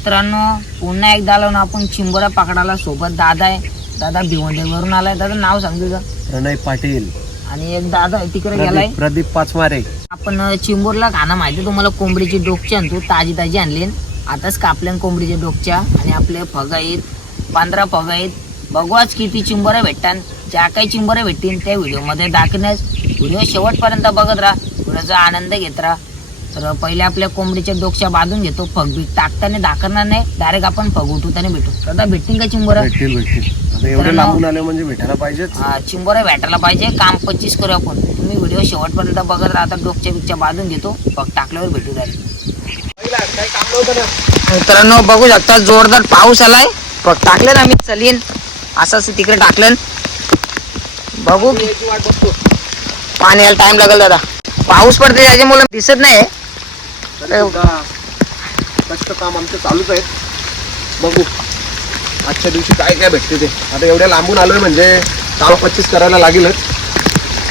पुन्हा एकदा आलो ना आपण चिंबोरा पकडायला सोबत. दादा आहे. दादा भिवंडीवरून आलाय. दादा नाव सांग तुझं. प्रणय पाटील. आणि एक दादा आहे तिकडे गेलाय. प्रदीप पाचमारे आपण चिंबोरला खाणं माहिती तुम्हाला? कोंबडीची डोकची आणतो ताजी ताजी आणली आताच कापल्यान कोंबडीच्या डोकच्या आणि आपले फग आहेत. पंधरा फग आहेत. बघू आज किती चिंबोऱ्या भेटतात. ज्या काही चिंबोऱ्या भेटतील त्या व्हिडिओमध्ये दाखवण्यास. व्हिडिओ शेवटपर्यंत बघत राहा. व्हिडिओचा आनंद घेत राहा. तर पहिले आपल्या कोंबडीच्या डोकच्या बांधून घेतो. फग बीट टाकताना दाखवणार नाही. डायरेक्ट आपण फग उठवताना भेटू. दादा भेटतील का चिंबोऱ्या भेटतील भेटतील. आता एवढे मित्रांनो- लांबून आले म्हणजे भेटायला पाहिजेच हा, चिंबोऱ्या भेटायला पाहिजे. काम पच्चीस करू आपण. तुम्ही व्हिडिओ शेवटपर्यंत बघत राहा. आता डोकच्या बिकच्या बांधून घेतो. फग टाकल्यावर भेटू राहील मित्रांनो बघू शकता जोरदार पाऊस आलाय. बघ टाकलं ना मी चलीन. असं असं तिकडे टाकलं. बघू. की पाणी यायला टाइम लागेल दादा. पाऊस पडते त्याच्यामुळे दिसत नाही कष्ट काम आमचे चालूच आहेत. बघू. आजच्या दिवशी काय काय भेटते ते. आता एवढ्या लांबून आलोय म्हणजे काम पच्चीस करायला लागेलच.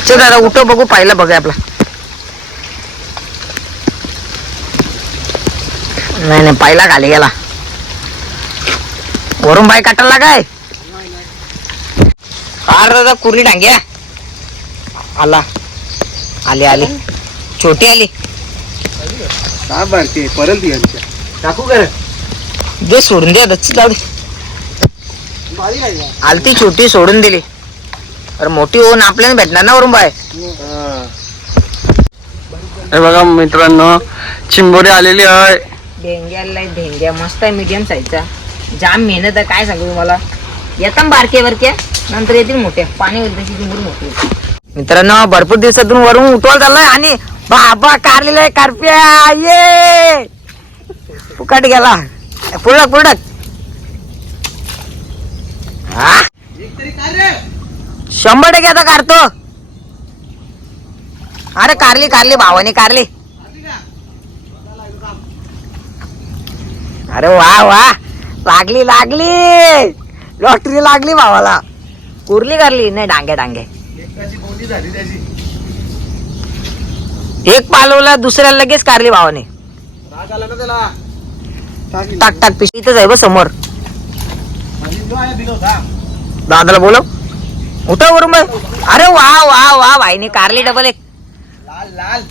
चल दादा उठो बघू पाहिला बघा आपला. नाही नाही पाहिला खाली गेला. वरून बाई काटायला काय? अरे दादा कुर्ली डांग्या. आला. आली आली. छोटी आली. काय बारते परत यांच्या. टाकू काय? दे सोडून दे आता जाऊ दे. आलती छोटी सोडून दिली. अरे मोठी होऊन आपल्याला भेटणार ना वरून बाय हे. बघा मित्रांनो चिंबोरी आलेली आहे. ढेंग्याला ढेंग्या मस्त आहे मीडियम साईजचा जाम मेहनत आहे काय सांगू तुम्हाला? येतात बारक्या बारक्या. नंतर येतील मोठ्या. पाणी होईल तशी चिंबूर मोठी. मित्रांनो भरपूर दिवसातून वरून उठवायला चाललाय आणि बाबा कारलेला आहे कारप्या ये फुकट गेला. पुढक पुढक हा? शंभर टक्के आता काढतो. अरे कारली कारली भावाने कारली अरे वा वा. लागली लागली. लॉटरी लागली भावाला. कुरली करली नाही डांगे डांगे. झाली त्याची. एक पालवला दुसऱ्याला लगेच कारली भावाने. राग आला ना त्याला. टाक टाक पिशवी इथंच आहे बघ समोर. दादाला बोलव. उठा वरून बाई अरे वा वा वा भाईने कारली डबल एक. लाल लाल.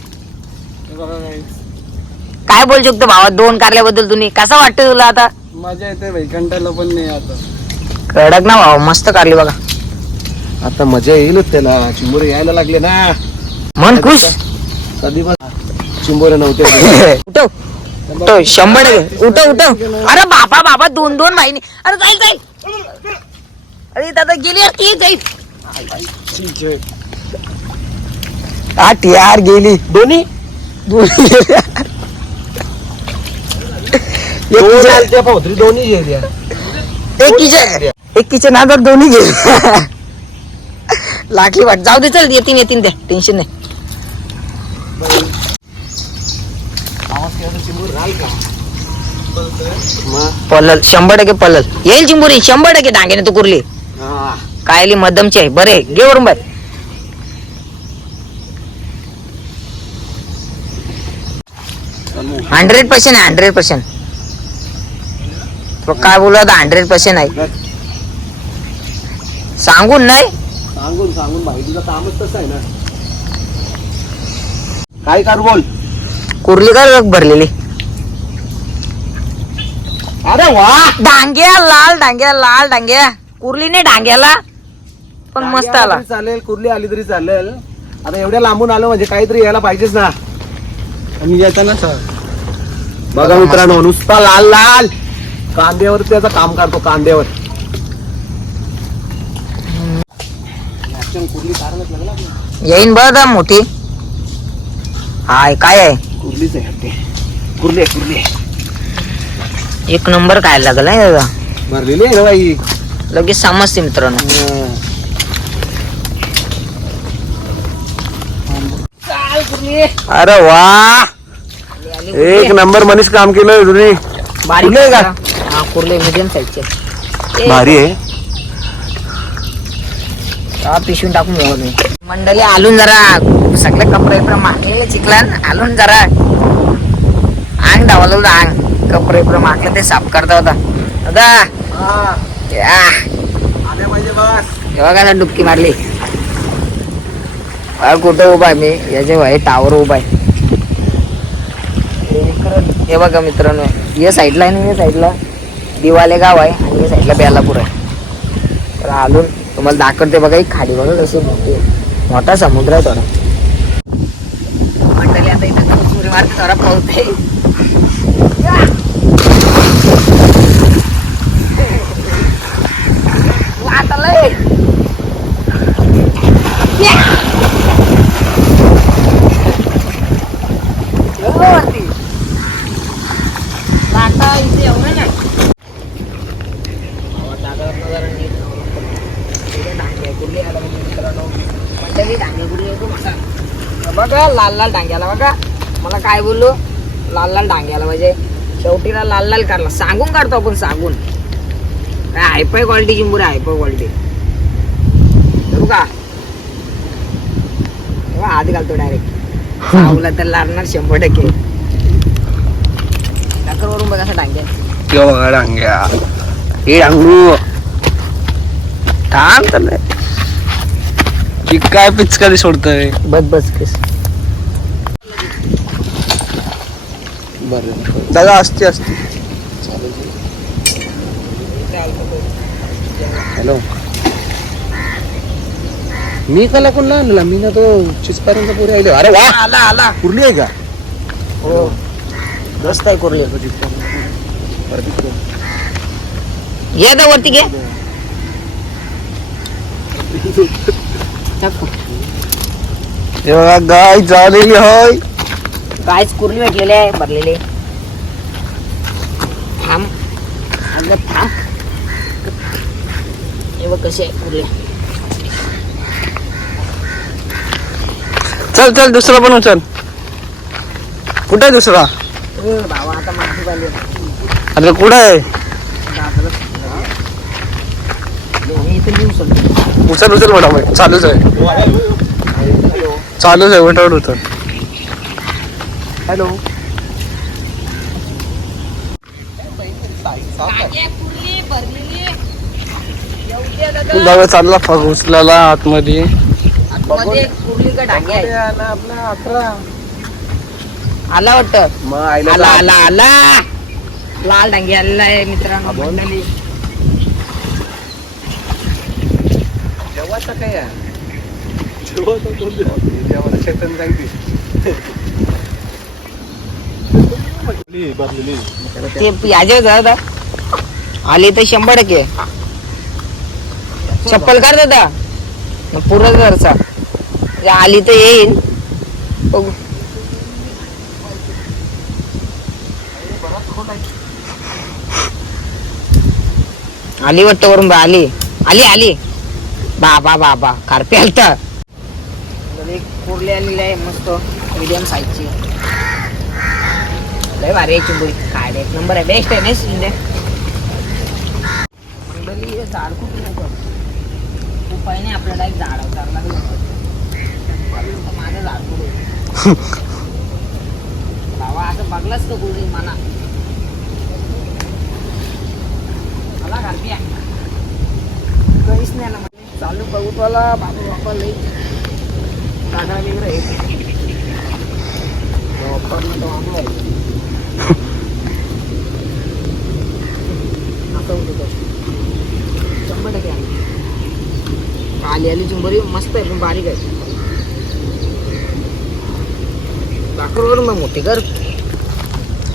काय बोलू शकतो भावा? दोन कारल्याबद्दल तुम्ही. कसा वाटतं तुला आता? मजा येते भाई. कंटाळला पण नाही आता. कडक ना भावा. मस्त कारली बघा. आता मजा येईलच त्याला. चिंबोरे यायला लागले ना. मन खुश. कधी पण चिंबोरे नव्हते उठव. उठव शंभर टक्के. उठव उठव. अरे बाबा बाबा दोन दोन महिने. अरे जाईल जाईल अरे दादा गेली यार ती जाईल आठ यार गेली. दोन्ही? दोन्ही आलत्या पावतरी दोन्ही गेले लागली वाट. जाऊ दे चल येतीन येतीन द्या टेन्शन नाही. पलल शंभर टक्के पलल. येईल चिंबुरी शंभर टक्के डांगेने तू कुरली. कायली मध्यमची आहे. बरे घे वरून बाय हंड्रेड पर्सेंट आहे हंड्रेड पर्सेंट तो काय बोलू आता हंड्रेड पर्सेंट आहे. सांगून नाही? सांगून सांगून भाई तुझं कामच तसं आहे ना. काय कर बोल? कुर्ली का भरलेली? अरे वा! डांग्या लाल डांग्या लाल डांग्या. कुर्ली नाही डांग्याला पण मस्त आला. तरी चालेल कुर्ली आली तरी चालेल. आता एवढ्या लांबून आलो म्हणजे काहीतरी यायला पाहिजेच ना. आणि येताना सर बघा मित्रांनो नुसता लाल लाल. कांद्यावर त्याचं काम करतो कांद्यावर. येईन बघ मोठी. हाय काय आहे? कुर्लीच आहे कुर्ली आहे, कुर्ली आहे. एक नंबर काय लागला आहे दादा? भरलेली आहे ना बाई. लगेच समजते मित्रांनो. अरे वा. एक नंबर मनीष काम केलं तुम्ही बारीक कुर्ली आहे का? हा कुर्ले मिडियम साईजचे भारी आहे. हा पिशवून टाकून घेऊ मी मंडळी आलून जरा सगळे कपडे इकडे मागलेले चिकलन आलून जरा अंग धावलं होतं अंग कपडे इकडे मागलं ते साफ करता होता. दादा. तेव्हा काय डुबकी मारली. कुठं उभा आहे मी? याच्या भाई टावर उभा आहे. हे बघा मित्रांनो या साईडला आहे ना या साईडला दिवाले गाव आहे आणि या साईडला बेलापूर आहे. तर आलून तुम्हाला दाखवते बघा एक खाडी बघा कशी मोठी आहे. मोठा समुद्र आहे थोडा मंडळी आता इथं सूर्य मारते थोडा पावते आता लय वरती लाटा इथे एवढं ना बघा लाल लाल डांग्याला बघा. मला काय बोललो? लाल लाल डांग्याला म्हणजे शेवटीला लाल लाल काढला सांगून काढतो आपण सांगून. काय हायफाय क्वालिटी चिंबूर हायफाय क्वालिटी बघू. का हात घालतो डायरेक्ट सावला तर लागणार शंभर टक्के. वरून बघा असं डांग्या. डांग्या. हे डांगू. थांब तर नाही काय पिचकारी सोडतोय. बस बस. कस दादा असते असते. हॅलो. मी कला कोण आणला? मी ना तो चिसपर्यंत पुढे आले अरे वा! आला आला. पूर्ण आहे का? हो. मस्त आहे कुर्ली घे आता वरती घे. हे बघा गाय झालेली होय कायच कुर्ली भेटलेले आहे भरलेले. थांब. अगं थांब. हे कसे आहे कुर्ले. चल चल दुसरा पण उचल कुठे आहे दुसरा? बाबा आता माती पाहिजे अरे कुठे आहे? उचल उचल बडा चालूच आहे. चालूच आहे वटावर उचल. हॅलो. बघा चालला फग उचलाला आतमध्ये. मध्ये कुर्ली का डांगे आहे आपला अकरा. आला वाटतं. मग आला आला आला. लाल डांगे आलेला आहे मित्रांनो मंडळी. जेवायचं काय आहे? ते याचे दादा आले तर शंभर टक्के. चप्पल कर दादा. पुढं घरचा. आली तर येईल बघू. आली वाटतं वरून बा आली. आली आली. बाबा बाबा. कारपे आलता कोरले आलेली आहे मस्त. मिडियम साईजची लय भारी आहे चिंबोरी काय एक नंबर आहे. बेस्ट आहे ना शिंदे? मंडळी हे झाड खूप मोठं खूप आहे नाही आपल्याला एक झाड झाड लागलं होतं. माझं झाड खूप बाबा असं बघलाच का कुठे मना? मला घालती काहीच नाही ना म्हणजे चालू बघू तुला बाबा लई जागा वेगळं आहे तर आली आली चिंबरी मस्त आहे पण बारीक आहे. लाकूड मग मोठी कर.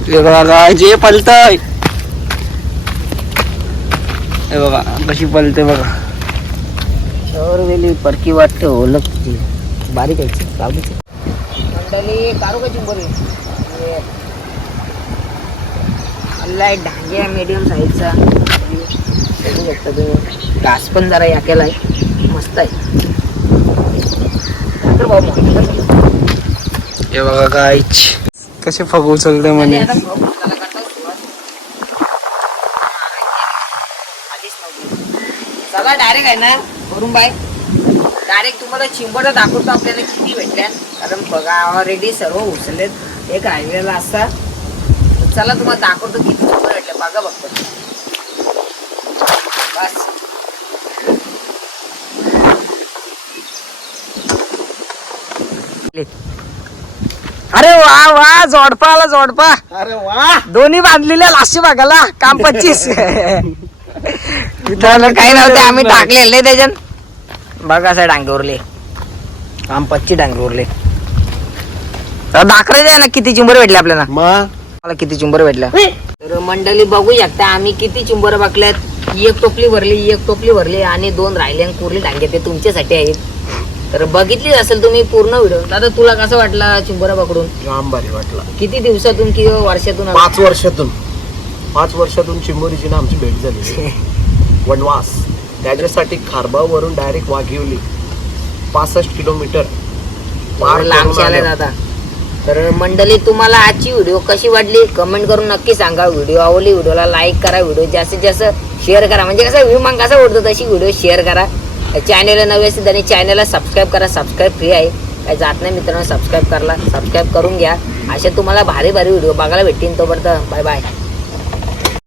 हे बघा गाय जे पलतय. हे बघा कशी पलते बघा. शहर वेली परकी वाटते ओळख ती बारीक आहे लावली मंडळी कारू का चिंबरी अल्ला डांगे मीडियम साईजचा बघू शकता तुम्ही. घास पण जरा याकेला आहे मस्त आहे. तर भाऊ. हे बघा कसे फग उचलते म्हणे. चला डायरेक्ट आहे ना वरून बाय डायरेक्ट तुम्हाला चिंबडा दाखवतो आपल्याला किती भेटल्या कारण बघा ऑलरेडी सर्व उचललेत. एक हायवेला असता तर चला तुम्हाला दाखवतो किती चिंबड भेटल्या बघा बघतो बस. अरे वा वा जोडपा आला जोडपा. अरे वा. दोन्ही बांधलेल्या लाशी बघाला काम पच्चीस मित्रांनो काही नव्हते आम्ही टाकलेले त्याच्यात. बघा असं डांगे उरले. काम पच्ची डांगे उरले. दाखवायचं आहे ना किती चिंबर भेटले आपल्याला. मग? मला किती चिंबर भेटल्या? तर मंडळी बघू शकता आम्ही किती चिंबर बाकल्यात एक टोपली भरली एक टोपली भरली आणि दोन राहिले आणि कुरली डांगे ते तुमच्यासाठी आहेत. तर बघितली असेल तुम्ही पूर्ण व्हिडिओ. दादा तुला कसं वाटला चिंबोरा पकडून? जाम भारी वाटला. किती दिवसातून किंवा वर्षातून? पाच वर्षातून. पाच वर्षातून चिंबोरीची ना आमची भेट झाली. वनवास. त्याच्यासाठी खारबावरून डायरेक्ट वाघिवली पासष्ट किलोमीटर. आले आलो. दादा. तर मंडळी तुम्हाला आजची व्हिडिओ कशी वाटली? कमेंट करून नक्की सांगा. व्हिडिओ आवडली व्हिडिओला लाईक करा. व्हिडिओ जास्तीत जास्त शेअर करा. म्हणजे कसं विमान कसा उडतो तशी व्हिडिओ शेअर करा. चॅनेलला नवे असतील त्यांनी चॅनेलला सबस्क्राईब करा. सबस्क्राईब फ्री आहे. काय जात नाही मित्रांनो सबस्क्राईब करा सबस्क्राईब करून घ्या. अशा तुम्हाला भारी भारी व्हिडिओ बघायला भेटतील तोपर्यंत. Bye bye